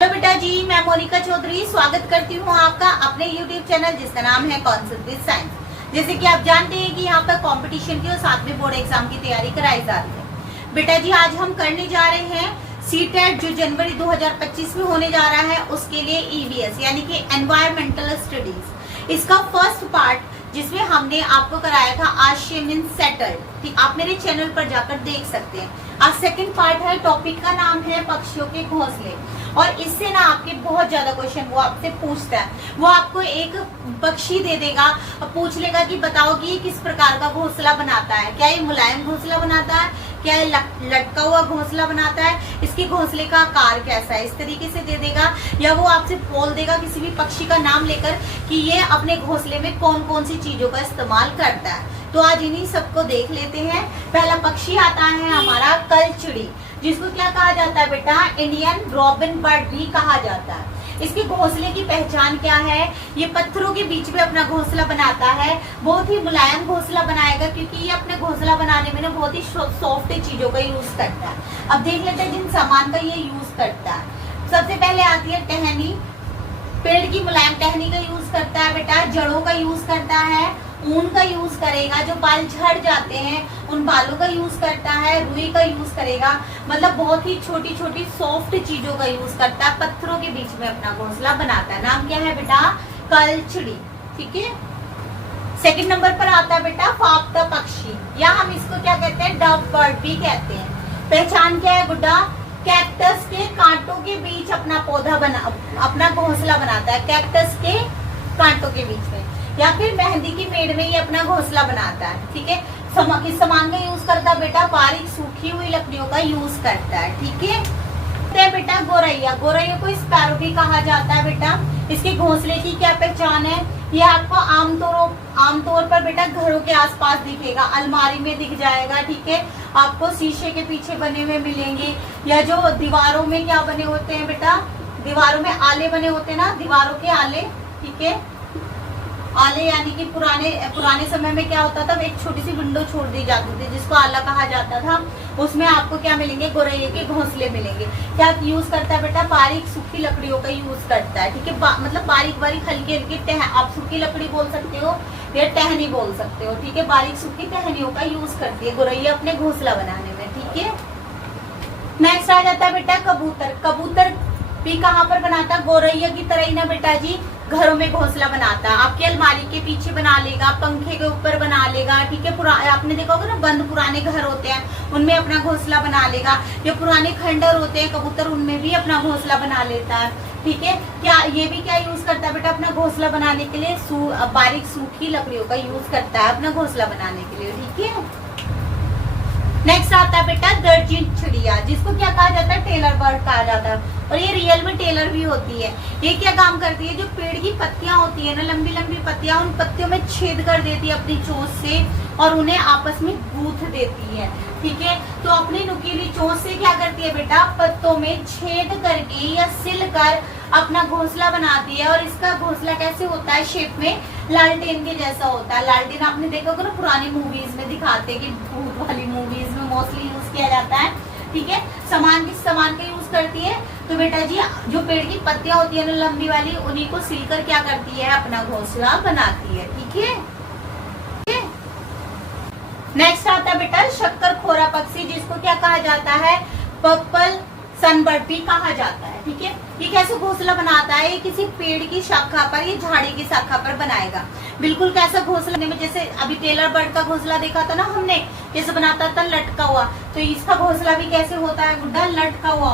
Hello बेटा जी, मैं मोनिका चौधरी स्वागत करती हूँ आपका अपने YouTube चैनल जिसका नाम है कॉन्सेप्ट विद साइंस। जैसे कि आप जानते हैं कि यहाँ पर कंपटीशन की और साथ में बोर्ड एग्जाम की तैयारी कराई जा रही है। बेटा जी आज हम करने जा रहे हैं सीटेट जो जनवरी 2025 में होने जा रहा है उसके लिए EVS यानी कि एनवायरमेंटल स्टडीज। इसका फर्स्ट पार्ट जिसमें हमने आपको कराया था आशय मीन सेटल, ठीक आप मेरे चैनल पर जाकर देख सकते हैं। आज सेकंड पार्ट है, टॉपिक का नाम है पक्षियों के घोंसले। और इससे ना आपके बहुत ज्यादा क्वेश्चन वो आपसे पूछता है। वो आपको एक पक्षी दे देगा और पूछ लेगा कि बताओ कि ये किस प्रकार का घोंसला बनाता है, क्या ये मुलायम घोंसला बनाता है, क्या ये लटका हुआ घोंसला बनाता है, इसके घोंसले का आकार कैसा है, इस तरीके से दे देगा। या वो आपसे बोल देगा किसी भी पक्षी का नाम लेकर कि ये अपने घोंसले में कौन कौन सी चीजों का इस्तेमाल करता है। तो आज इन्हीं सबको देख लेते हैं। पहला पक्षी आता है हमारा कलचिड़ी, जिसको क्या कहा जाता है बेटा, इंडियन रॉबिन बर्ड भी कहा जाता है। इसके घोंसले की पहचान क्या है, ये पत्थरों के बीच में अपना घोंसला बनाता है। बहुत ही मुलायम घोंसला बनाएगा क्योंकि ये अपने घोंसला बनाने में ना बहुत ही सॉफ्ट चीजों का यूज करता है। अब देख लेते हैं जिन सामान का ये यूज करता है। सबसे पहले आती है टहनी, पेड़ की मुलायम टहनी का यूज करता है बेटा। जड़ों का यूज करता है, ऊन का यूज करेगा, जो बाल झड़ जाते हैं उन बालों का यूज करता है, रुई का यूज करेगा। मतलब बहुत ही छोटी छोटी सॉफ्ट चीजों का यूज करता है, पत्थरों के बीच में अपना घोंसला बनाता है। नाम क्या है बेटा, कलचिड़ी। ठीक है। सेकंड नंबर पर आता है बेटा फाख्ता पक्षी, या हम इसको क्या कहते हैं, डव बर्ड भी कहते हैं। पहचान क्या है गुड्डा, कैक्टस के कांटों के बीच अपना घोंसला बनाता है, कैक्टस के कांटों के बीच में, या फिर मेहंदी की पेड़ में ये अपना घोंसला बनाता है। ठीक है। किस सामान का यूज करता है बेटा, बारीक सूखी हुई लकड़ियों का यूज करता है। ठीक है। तो बेटा गोरैया, गोरैया को स्पैरो भी कहा जाता है बेटा। इसके घोंसले की क्या पहचान है, ये आपको आमतौर पर बेटा घरों के आसपास दिखेगा, अलमारी में दिख जाएगा। ठीक है। आपको शीशे के पीछे बने हुए मिलेंगे, या जो दीवारों में क्या बने होते हैं बेटा, दीवारों में आले बने होते हैं ना, दीवारों के आले। ठीक है। आले यानी कि पुराने समय में क्या होता था, एक छोटी सी विंडो छोड़ दी जाती थी जिसको आला कहा जाता था। उसमें आपको क्या मिलेंगे, गोरैये के घोंसले मिलेंगे। क्या यूज करता है बेटा, बारीक सूखी लकड़ियों का यूज करता है। ठीक है। मतलब बारीक बारीक हल्की हल्की आप सूखी लकड़ी बोल सकते हो या टहनी बोल सकते हो। ठीक है। बारीक सूखी टहनियों का यूज करती है गोरैया अपने घोंसला बनाने में। ठीक है। नेक्स्ट आ जाता है बेटा कबूतर। कबूतर भी कहाँ पर बनाता है, गोरैया की तरह ही ना बेटा जी, घरों में घोंसला बनाता है। आपकी अलमारी के पीछे बना लेगा, पंखे के ऊपर बना लेगा। ठीक है। आपने देखा होगा ना, बंद पुराने घर होते हैं उनमें अपना घोंसला बना लेगा। जो पुराने खंडर होते हैं कबूतर, उनमें भी अपना घोंसला बना लेता है। ठीक है। क्या ये भी क्या यूज करता है बेटा, अपना घोंसला बनाने के लिए बारीक सूखी लकड़ियों का यूज करता है अपना घोंसला बनाने के लिए। ठीक है। नेक्स्ट आता है बेटा दर्जिन चिड़िया, जिसको क्या कहा जाता है, टेलर बर्ड कहा जाता है। और ये रियल में टेलर भी होती है। ये क्या काम करती है, जो पेड़ की पत्तियां होती है ना, लंबी लंबी पत्तियां, उन पत्तियों में छेद कर देती है अपनी चोंच से और उन्हें आपस में गूंथ देती है। ठीक है। तो अपनी नुकीली चोंच से क्या करती है बेटा, पत्तों में छेद करके या सिल कर अपना घोंसला बनाती है। और इसका घोंसला कैसे होता है, शेप में लालटेन के जैसा होता है। लालटेन आपने देखा होगा ना, पुरानी मूवीज में दिखाते हैं कि भूत वाली मूवीज में मोस्टली यूज किया जाता है। ठीक है। किस सामान का यूज करती है, तो बेटा जी जो पेड़ की पत्तियां होती है ना लंबी वाली, उन्हीं को सिलकर क्या करती है, अपना घोंसला बनाती है। ठीक है। नेक्स्ट आता है बेटा शक्करखोरा पक्षी, जिसको क्या कहा जाता है, पर्पल सनबर्ड भी कहा जाता है। ठीक है। ये कैसे घोंसला बनाता है, किसी पेड़ की शाखा पर, ये झाड़ी की शाखा पर बनाएगा। बिल्कुल कैसा घोंसला में, जैसे अभी टेलर बर्ड का घोंसला देखा था ना हमने, जैसे बनाता था लटका हुआ, तो इसका घोंसला भी कैसे होता है गुड्डा, लटका हुआ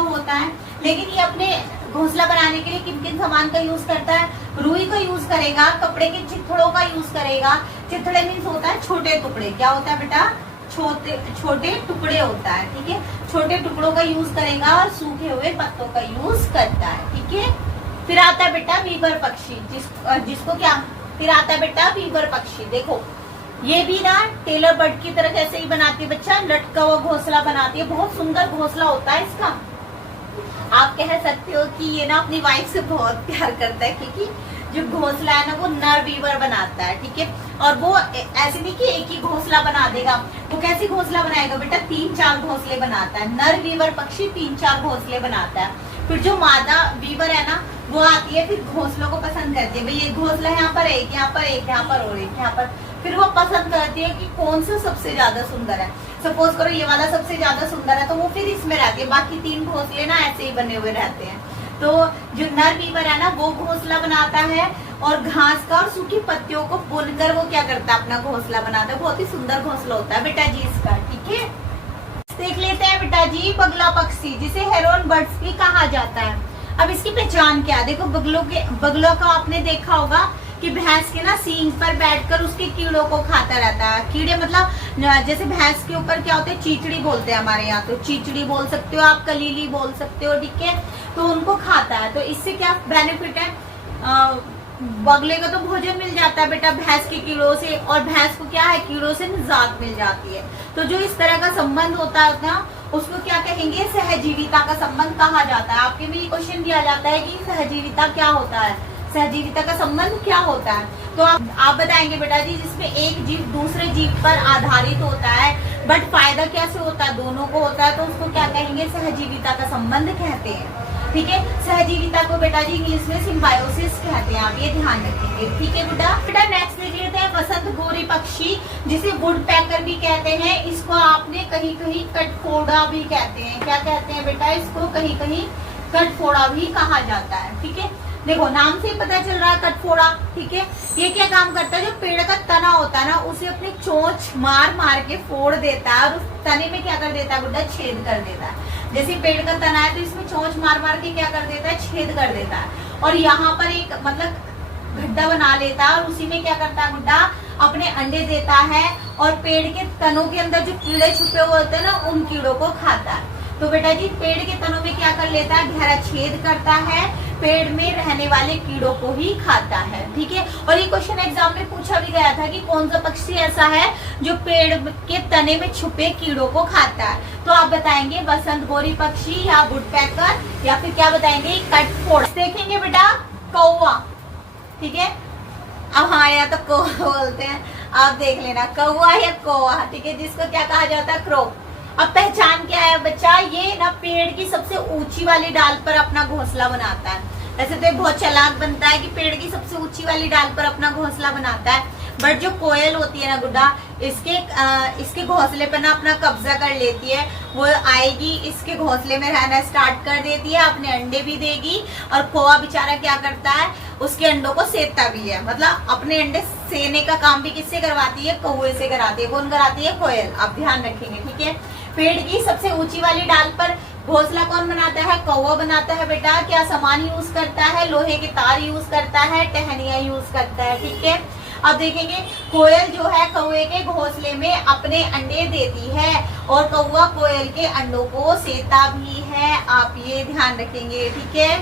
होता है। लेकिन ये अपने घोंसला बनाने के लिए किन किन सामान का यूज करता है, रुई का यूज करेगा, कपड़े के चिथड़ों का यूज करेगा। चिथड़े मीन्स होता है छोटे टुकड़े, क्या होता है बेटा, छोटे टुकड़े होता है। ठीक है। छोटे टुकड़ों का यूज करेगा और सूखे हुए पत्तों का यूज करता है। ठीक है। फिर आता है बेटा वीवर पक्षी, जिसको क्या, फिर आता है बेटा वीवर पक्षी। देखो ये भी ना टेलर बर्ड की तरह जैसे ही बनाती है बच्चा, लटका हुआ घोंसला बनाती है। बहुत सुंदर घोंसला होता है इसका। आप कह सकते हो कि ये ना अपनी वाइफ से बहुत प्यार करता है, क्योंकि जो घोंसला है ना वो नर वीवर बनाता है, ठीक है। और वो ऐसे नहीं कि एक ही घोंसला बना देगा, वो कैसी घोंसला बनाएगा बेटा, 3-4 घोंसले बनाता है। नर वीवर पक्षी 3-4 घोंसले बनाता है। फिर जो मादा वीवर है ना वो आती है, फिर घोंसलों को पसंद करती है, भाई ये घोंसला यहाँ पर एक, यहाँ पर एक, यहाँ पर और एक, यहाँ पर। फिर वो पसंद करती है कि कौन सा सबसे ज्यादा सुंदर है। सपोज करो ये वाला सबसे ज्यादा सुंदर है तो वो फिर इसमें रहती है, बाकी 3 घोंसले ना ऐसे ही बने हुए रहते हैं। तो जो नर वीवर है ना वो घोंसला बनाता है और घास का और सूखी पत्तियों को बुनकर वो क्या करता है, अपना घोंसला बनाता है। बहुत ही सुंदर घोंसला होता है बेटा जी इसका, ठीक है। देख लेते हैं बेटा जी बगला पक्षी, जिसे हेरोन बर्ड्स भी कहा जाता है। अब इसकी पहचान क्या है, देखो बगलों का आपने देखा होगा कि भैंस के ना सींग पर बैठकर उसके कीड़ों को खाता रहता है। कीड़े मतलब जैसे भैंस के ऊपर क्या होते हैं, चीचड़ी बोलते हैं हमारे यहाँ, तो चीचड़ी बोल सकते हो आप, कलीली बोल सकते हो, ठीक है। तो उनको खाता है, तो इससे क्या बेनिफिट है, बगले का तो भोजन मिल जाता है बेटा भैंस के कीड़ों से, और भैंस को क्या है, कीड़ों से निजात मिल जाती है। तो जो इस तरह का संबंध होता है ना उसको क्या कहेंगे, सहजीविता का संबंध कहा जाता है। आपके भी क्वेश्चन दिया जाता है कि सहजीविता क्या होता है, सहजीविता का संबंध क्या होता है। तो आप बताएंगे बेटा जी, जिसमें एक जीव दूसरे जीव पर आधारित होता है बट फायदा कैसे होता है, दोनों को होता है, तो उसको क्या कहेंगे, सहजीविता का संबंध कहते हैं, ठीक है। सहजीविता को बेटा जी इंग्लिश में सिम्बायोसिस कहते हैं, आप ये ध्यान रखेंगे, ठीक है बेटा। नेक्स्ट देख लेते हैं वसंत गोरी पक्षी, जिसे वुड पैकर भी कहते हैं। इसको आपने कहीं कहीं कटफोड़ा भी कहते हैं। क्या कहते हैं बेटा, इसको कहीं कहीं कटफोड़ा भी कहा जाता है, ठीक है। देखो नाम से ही पता चल रहा है कटफोड़ा, ठीक है। ये क्या काम करता है, जो पेड़ का तना होता है ना उसे अपनी चोंच मार मार के फोड़ देता है और उस तने में क्या कर देता है बुड्ढा, छेद कर देता है। जैसे पेड़ का तना है तो इसमें चोंच मार मार के क्या कर देता है, छेद कर देता है, और यहाँ पर एक मतलब गड्ढा बना लेता है और उसी में क्या करता है बुड्ढा, अपने अंडे देता है और पेड़ के तनों के अंदर जो कीड़े छुपे हुए होते हैं ना उन कीड़ों को खाता है। तो बेटा जी पेड़ के तनों में क्या कर लेता है, गहरा छेद करता है, पेड़ में रहने वाले कीड़ों को ही खाता है, ठीक है। और ये क्वेश्चन एग्जाम में पूछा भी गया था कि कौन सा पक्षी ऐसा है जो पेड़ के तने में छुपे कीड़ों को खाता है। तो आप बताएंगे वसंत गोरी पक्षी या वुडपेकर या फिर क्या बताएंगे, कटफोड़ा। देखेंगे बेटा कौवा, ठीक है। अब हाँ या तो कौवा बोलते हैं, आप देख लेना कौवा या कौवा, ठीक है, जिसको क्या कहा जाता है, क्रो। अब पहचान क्या है बच्चा, ये ना पेड़ की सबसे ऊंची वाली डाल पर अपना घोंसला बनाता है। वैसे तो बहुत चालाक बनता है कि पेड़ की सबसे ऊंची वाली डाल पर अपना घोंसला बनाता है, बट जो कोयल होती है ना गुड्डा, इसके घोंसले पर ना अपना कब्जा कर लेती है। वो आएगी इसके घोंसले में रहना स्टार्ट कर देती है, अपने अंडे भी देगी, और कौवा बेचारा क्या करता है, उसके अंडों को सेता भी है, मतलब अपने अंडे सेने का काम भी किससे करवाती है, कौवे से कराती है। कौन कराती है, कोयल। आप ध्यान रखेंगे, ठीक है। पेड़ की सबसे ऊंची वाली डाल पर घोंसला कौन बनाता है, कौवा बनाता है बेटा। क्या सामान यूज करता है, लोहे के तार यूज करता है, टहनिया यूज करता है, ठीक है। अब देखेंगे कोयल जो है कौवे के घोंसले में अपने अंडे देती है और कौवा कोयल के अंडों को सेता भी है, आप ये ध्यान रखेंगे, ठीक है।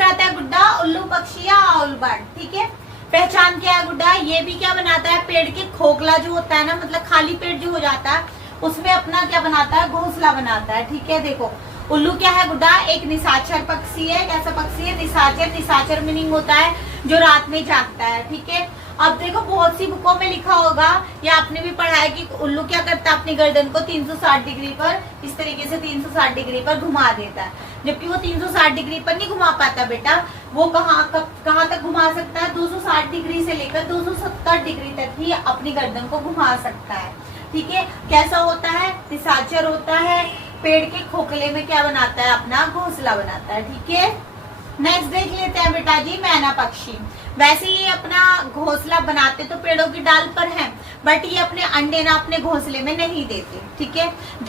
आता है गुड्डा उल्लू पक्षी या आउल बर्ड, ठीक है। पहचान क्या है गुड्डा, ये भी क्या बनाता है, पेड़ के खोखला जो होता है ना, मतलब खाली पेड़ जो हो जाता है उसमें अपना क्या बनाता है, घोंसला बनाता है, ठीक है। देखो उल्लू क्या है गुड्डा, एक निशाचर पक्षी है। कैसा पक्षी है, निशाचर। निशाचर मीनिंग होता है जो रात में जागता है, ठीक है। अब देखो बहुत सी बुकों में लिखा होगा या आपने भी पढ़ा है कि उल्लू क्या करता है, अपनी गर्दन को 360 डिग्री पर इस तरीके से 360 डिग्री पर घुमा देता है, जबकि वो 360 डिग्री पर नहीं घुमा पाता बेटा। वो कहाँ तक घुमा सकता है, 260 डिग्री से लेकर 270 डिग्री तक ही अपनी गर्दन को घुमा सकता है, ठीक है। कैसा होता है, निशाचर होता है, पेड़ के खोखले में क्या बनाता है, अपना घोंसला बनाता है, ठीक है। नेक्स्ट देख लेते हैं बेटा जी मैना पक्षी। वैसे ये अपना घोंसला बनाते तो पेड़ों की डाल पर हैं, बट ये अपने अंडे ना अपने घोंसले में नहीं देते, ठीक है।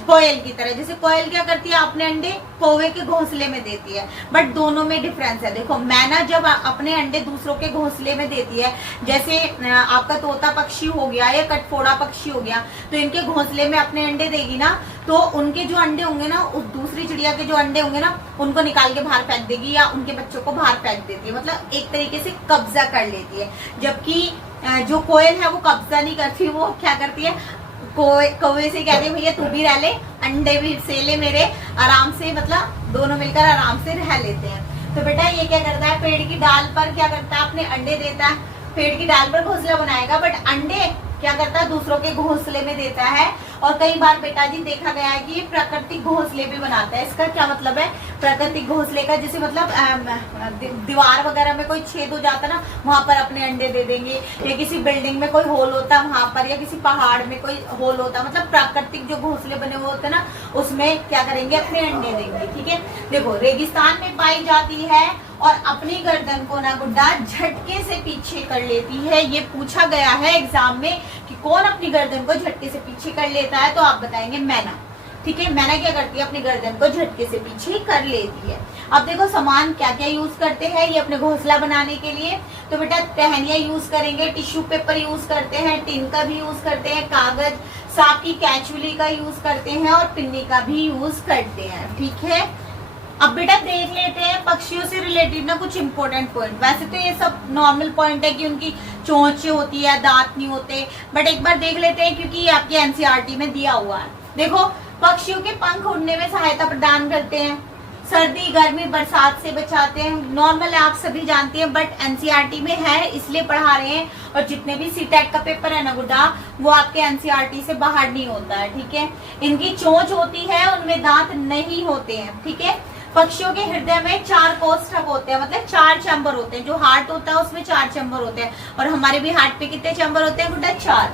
कोयल की तरह, जैसे कोयल क्या करती है, अपने अंडे कौवे के घोंसले में देती है, बट दोनों में डिफरेंस है। देखो मैना जब अपने अंडे दूसरों के घोंसले में देती है, जैसे आपका तोता पक्षी हो गया या कटफोड़ा पक्षी हो गया, तो इनके घोंसले में अपने अंडे देगी ना, तो उनके जो अंडे होंगे ना, उस दूसरी चिड़िया के जो अंडे होंगे ना, उनको निकाल के बाहर फेंक देगी या उनके बच्चों को बाहर फेंक देती है, मतलब एक तरीके से कब्जा कर लेती है। जबकि जो कोयल है वो कब्जा नहीं करती, वो क्या करती है, कौवे से कहती है भैया तू भी रह ले, अंडे भी से ले मेरे, आराम से, मतलब दोनों मिलकर आराम से रह लेते हैं। तो बेटा ये क्या करता है, पेड़ की डाल पर क्या करता है, अपने अंडे देता है। पेड़ की डाल पर घोंसला बनाएगा, बट अंडे क्या करता है, दूसरों के घोंसले में देता है। और कई बार बेटा जी देखा गया है कि ये प्राकृतिक घोंसले भी बनाता है। इसका क्या मतलब है, प्राकृतिक घोंसले का जैसे मतलब दीवार वगैरह में कोई छेद हो जाता है ना, वहां पर अपने अंडे दे देंगे, या किसी बिल्डिंग में कोई होल होता है वहां पर, या किसी पहाड़ में कोई होल होता है, मतलब प्राकृतिक जो घोंसले बने हुए होते हैं ना, उसमें क्या करेंगे, अपने अंडे देंगे। ठीक है, देखो रेगिस्तान में पाई जाती है और अपनी गर्दन को ना गुड्डा झटके से पीछे कर लेती है। ये पूछा गया है एग्जाम में कि कौन अपनी गर्दन को झटके से पीछे कर लेता है, तो आप बताएंगे मैना। ठीक है, मैना क्या करती है, अपनी गर्दन को झटके से पीछे कर लेती है। अब देखो सामान क्या क्या यूज करते हैं ये अपने घोंसला बनाने के लिए। तो बेटा टहनियां यूज करेंगे, टिश्यू पेपर यूज करते हैं, टिन का भी यूज करते हैं, कागज, सांप की कैचुली का यूज करते हैं और पिन्नी का भी यूज करते हैं। ठीक है, अब बेटा देख लेते हैं पक्षियों से रिलेटेड ना कुछ इंपॉर्टेंट पॉइंट। वैसे तो ये सब नॉर्मल पॉइंट है कि उनकी चोंच होती है, दांत नहीं होते, बट एक बार देख लेते हैं क्योंकि ये आपकी एनसीईआरटी में दिया हुआ है। देखो पक्षियों के पंख उड़ने में सहायता प्रदान करते हैं, सर्दी गर्मी बरसात से बचाते हैं। नॉर्मल आप सभी जानते हैं, बट एनसीईआरटी में है इसलिए पढ़ा रहे हैं। और जितने भी सीटेट का पेपर है ना गुड्डा, वो आपके एनसीईआरटी से बाहर नहीं होता है। ठीक है, इनकी चोंच होती है, उनमें दांत नहीं होते हैं। ठीक है, पक्षियों के हृदय में 4 कोष्ठक होते हैं, मतलब 4 चैम्बर होते हैं। जो हार्ट होता है उसमें 4 चैम्बर होते हैं, और हमारे भी हार्ट पे कितने चैम्बर होते हैं गुड्डा, 4।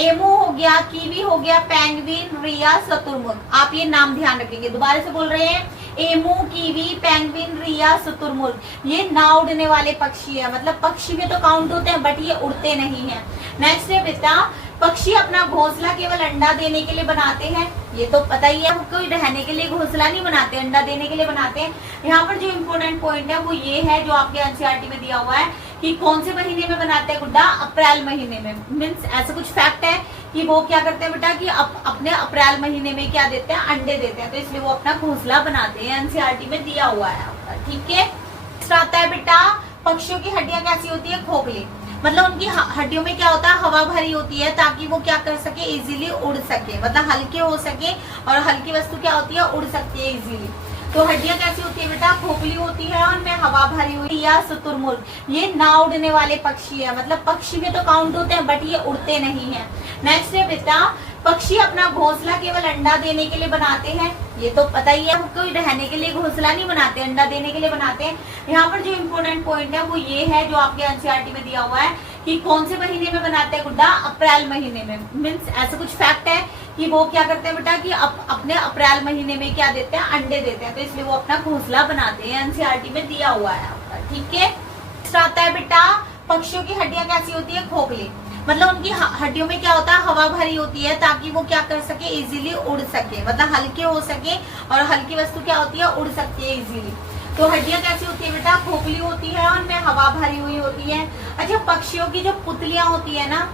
एमू हो गया, कीवी हो गया, पेंगुइन, रिया, शुतुरमुर्ग। आप ये नाम ध्यान रखेंगे, दोबारा से बोल रहे हैं, एमू, कीवी, पेंगुइन, रिया, शुतुरमुर्ग, ये ना उड़ने वाले पक्षी है। मतलब पक्षी में तो काउंट होते हैं, बट ये उड़ते नहीं है। नेक्स्ट है बेटा, पक्षी अपना घोंसला केवल अंडा देने के लिए बनाते हैं। ये तो पता ही है, कोई रहने के लिए घोंसला नहीं बनाते, अंडा देने के लिए बनाते हैं। यहाँ पर जो इम्पोर्टेंट पॉइंट है वो ये है, जो आपके एनसीईआरटी में दिया हुआ है कि कौन से महीने में बनाते हैं गुड्डा, अप्रैल महीने में। मीन्स ऐसा कुछ फैक्ट है कि वो क्या करते हैं बेटा कि अपने अप्रैल महीने में क्या देते हैं, अंडे देते हैं, तो इसलिए वो अपना घोंसला बनाते हैं। एनसीईआरटी में दिया हुआ है आपका। ठीक है, आता है बेटा पक्षियों की हड्डियां कैसी होती है, खोखली। मतलब उनकी हड्डियों में क्या होता है, हवा भरी होती है, ताकि वो क्या कर सके, इजीली उड़ सके, मतलब हल्के हो सके, और हल्की वस्तु क्या होती है, उड़ सकती है इजीली। तो हड्डियां कैसी होती है बेटा, खोखली होती है, उनमें हवा भरी हुई। या शुतुरमुर्ग, ये ना उड़ने वाले पक्षी है, मतलब पक्षी में तो काउंट होते हैं, बट ये उड़ते नहीं है। नेक्स्ट है बेटा, पक्षी अपना घोंसला केवल अंडा देने के लिए बनाते हैं। ये तो पता ही है, कोई रहने के लिए घोंसला नहीं बनाते, अंडा देने के लिए बनाते हैं। यहाँ पर जो इम्पोर्टेंट पॉइंट है वो ये है, जो आपके एनसीईआरटी में दिया हुआ है कि कौन से महीने में बनाते हैं गुड्डा, अप्रैल महीने में। मीन्स ऐसा कुछ फैक्ट है कि वो क्या करते हैं बेटा कि अपने अप्रैल महीने में क्या देते हैं, अंडे देते हैं, तो इसलिए वो अपना घोंसला बनाते हैं। एनसीईआरटी में दिया हुआ है आपका। ठीक है, आता है बेटा पक्षियों की हड्डियां कैसी होती है, खोखली। मतलब उनकी हड्डियों में क्या होता है, हवा भरी होती है, ताकि वो क्या कर सके, इजीली उड़ सके, मतलब हल्के हो सके, और हल्की वस्तु क्या होती है, उड़ सकती है इजीली। तो हड्डियां कैसी होती है बेटा, खोखली होती है, उनमें हवा भरी हुई होती है। अच्छा, पक्षियों की जो पुतलियां होती है ना,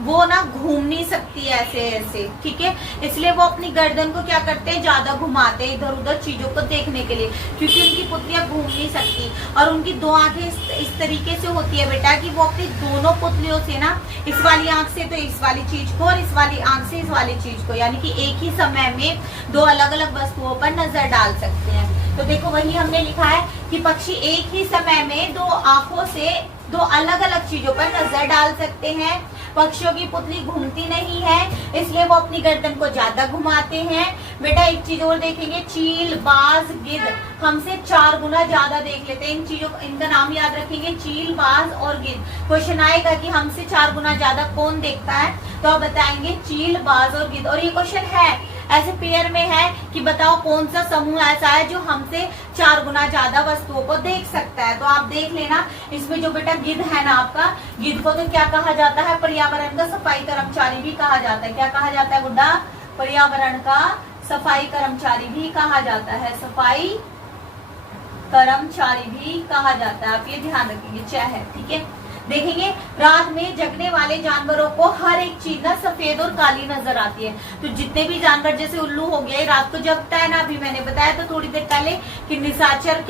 वो ना घूम नहीं सकती ऐसे ऐसे। ठीक है, इसलिए वो अपनी गर्दन को क्या करते हैं, ज्यादा घुमाते हैं इधर उधर चीजों को देखने के लिए, क्योंकि उनकी पुतलियां घूम नहीं सकती। और उनकी 2 आंखें इस तरीके से होती है बेटा कि वो अपनी दोनों पुतलियों से ना, इस वाली आंख से तो इस वाली चीज को, और इस वाली आंख से इस वाली चीज को, यानी कि एक ही समय में 2 अलग अलग वस्तुओं पर नजर डाल सकते हैं। तो देखो वही हमने लिखा है कि पक्षी एक ही समय में 2 आंखों से 2 अलग अलग चीजों पर नजर डाल सकते हैं। पक्षियों की पुतली घूमती नहीं है, इसलिए वो अपनी गर्दन को ज्यादा घुमाते हैं। बेटा एक चीज और देखेंगे, चील, बाज, गिद्ध हमसे 4 गुना ज्यादा देख लेते हैं। इन चीजों, इनका नाम याद रखेंगे, चील, बाज और गिद्ध। क्वेश्चन आएगा कि हमसे 4 गुना ज्यादा कौन देखता है, तो आप बताएंगे चील, बाज और गिद्ध। और ये क्वेश्चन है ऐसे पेयर में है कि बताओ कौन सा समूह ऐसा है जो हमसे 4 गुना ज्यादा वस्तुओं को देख सकता है। तो आप देख लेना, इसमें जो बेटा गिद्ध है ना आपका, गिद्ध को तो क्या कहा जाता है, पर्यावरण का सफाई कर्मचारी भी कहा जाता है। क्या कहा जाता है गुड्डा, पर्यावरण का सफाई कर्मचारी भी कहा जाता है, सफाई कर्मचारी भी कहा जाता है। आप ये ध्यान रखेंगे, चाहे है। ठीक है, देखेंगे रात में जगने वाले जानवरों को हर एक चीज ना सफेद और काली नजर आती है। तो जितने भी जानवर, जैसे उल्लू हो गया, रात को जगता है ना, अभी मैंने बताया तो थोड़ी देर पहले कि निशाचर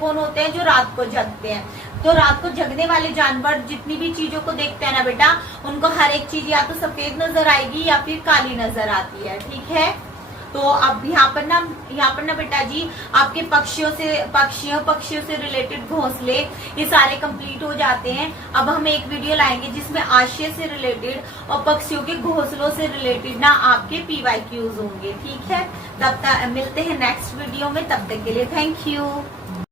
कौन होते हैं, जो रात को जगते हैं। तो रात को जगने वाले जानवर जितनी भी चीजों को देखते हैं ना बेटा, उनको हर एक चीज या तो सफेद नजर आएगी या फिर काली नजर आती है। ठीक है, तो अब यहाँ पर ना बेटा जी आपके पक्षियों से रिलेटेड घोंसले ये सारे कंप्लीट हो जाते हैं। अब हम एक वीडियो लाएंगे जिसमें आशय से रिलेटेड और पक्षियों के घोंसलों से रिलेटेड ना आपके PYQs होंगे। ठीक है, तब तक मिलते हैं नेक्स्ट वीडियो में, तब तक के लिए थैंक यू।